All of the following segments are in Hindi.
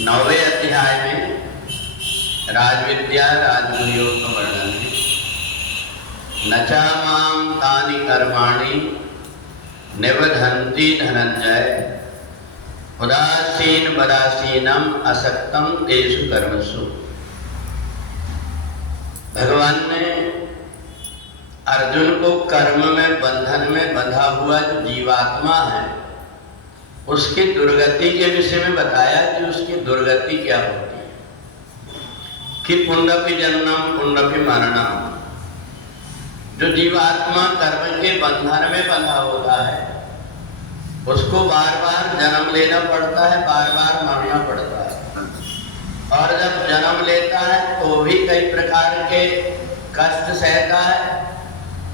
9वें अध्याय में राजविद्या राजगुरु योग का वर्णन है। न चा माम तानि कर्माणि निबधन्ति धनंजय उदासीन वदासीनम असक्तम तेषु कर्मसु। भगवान ने अर्जुन को कर्म में बंधन में बंधा हुआ जो जीवात्मा है उसकी दुर्गति के विषय में बताया कि उसकी दुर्गति क्या होती है कि पुण्यपि जन्मम पुण्यपि मरणम। जो जीवात्मा कर्म के बंधन में बंधा होता है उसको बार बार जन्म लेना पड़ता है, बार बार मरना पड़ता है। और जब जन्म लेता है तो भी कई प्रकार के कष्ट सहता है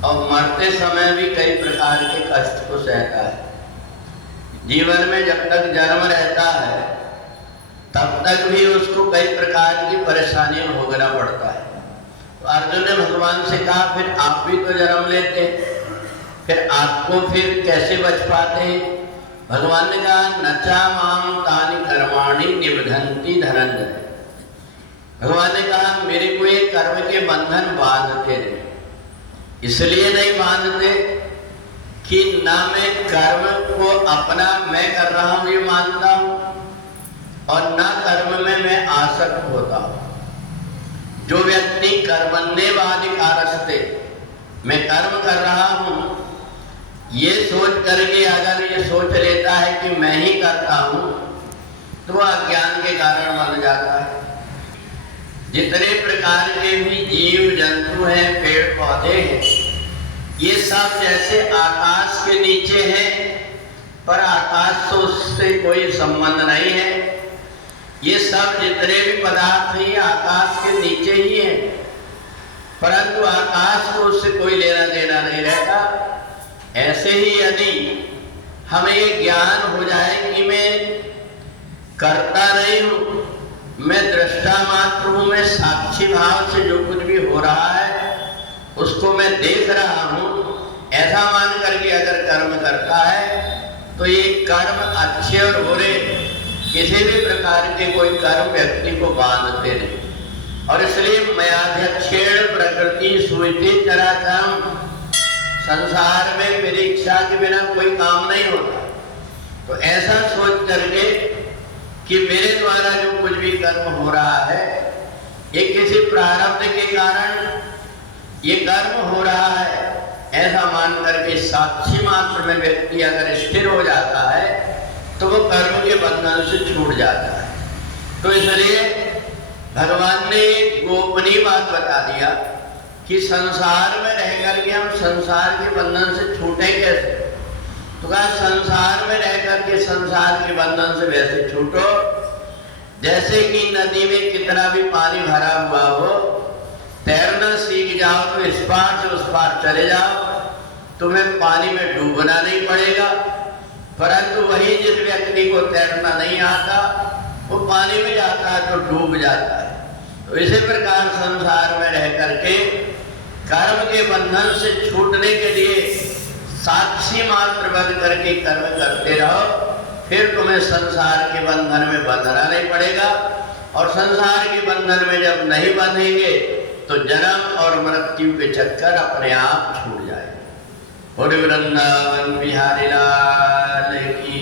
और मरते समय भी कई प्रकार के कष्ट को सहता है। जीवन में जब तक जन्म रहता है तब तक भी उसको कई प्रकार की परेशानियां भोगना पड़ता है। तो अर्जुन ने भगवान से कहा फिर आप भी तो जन्म लेते, फिर आपको फिर कैसे बच पाते? भगवान ने कहा नचा माम तानि कर्माणि निबधन्ति धनंजय। भगवान ने कहा मेरे को ये कर्म के बंधन बांधते नहीं, इसलिए नहीं बांधते कि ना मैं कर्म को अपना मैं कर रहा हूं ये मानता हूं और ना कर्म में मैं आसक्त होता हूं। जो व्यक्ति कर्मण्येवाधिकारस्ते मैं कर्म कर रहा हूं ये सोच करके अगर ये सोच लेता है कि मैं ही करता हूं तो वह अज्ञान के कारण बन जाता है। जितने प्रकार के भी जीव जंतु हैं, पेड़ पौधे हैं, ये सब जैसे आकाश के नीचे हैं पर आकाश से उससे कोई संबंध नहीं है। ये सब जितने भी पदार्थ हैं आकाश के नीचे ही हैं, परंतु आकाश को उससे कोई लेना देना नहीं रहता। ऐसे ही यदि हमें ये ज्ञान हो जाए कि मैं करता नहीं हूँ, मैं दृष्टा मात्र हूँ, मैं साक्षी भाव से जो कुछ भी हो रहा है उसको मैं देख रहा हूँ, ऐसा मान करके अगर कर्म करता है तो ये कर्म अच्छे और बुरे किसी भी प्रकार के कोई कर्म व्यक्ति को बांधते नहीं। और इसलिए मयाध्यक्षेण प्रकृति सूयते चराचरम, संसार में मेरी इच्छा के बिना कोई काम नहीं होता। तो ऐसा सोच करके कि मेरे द्वारा जो कुछ भी कर्म हो रहा है ये किसी प्रारब्ध के कारण ये कर्म हो रहा है, ऐसा मान करके साक्षी मात्र में व्यक्ति अगर स्थिर हो जाता है तो वो कर्म के बंधन से छूट जाता है। तो इसलिए भगवान ने एक गोपनीय बात बता दिया कि संसार में रह करके हम संसार के बंधन से छूटे कैसे। तो कहा संसार में रह करके संसार के बंधन से वैसे छूटो जैसे कि नदी में कितना भी पानी भरा हुआ हो, तैरना सीख जाओ तो इस पार से उस पार चले जाओ, तुम्हें पानी में डूबना नहीं पड़ेगा। परंतु वही जिस व्यक्ति को तैरना नहीं आता वो पानी में जाता है तो डूब जाता है। तो इसी प्रकार संसार में रह करके कर्म के बंधन से छूटने के लिए साक्षी मात्र बन करके कर्म करते रहो, फिर तुम्हें संसार के बंधन में बंधना नहीं पड़ेगा। और संसार के बंधन में जब नहीं बंधेंगे तो जन्म और मृत्यु के चक्कर अपने आप छूट जाए। बोले वृंदावन बिहारी लाल की।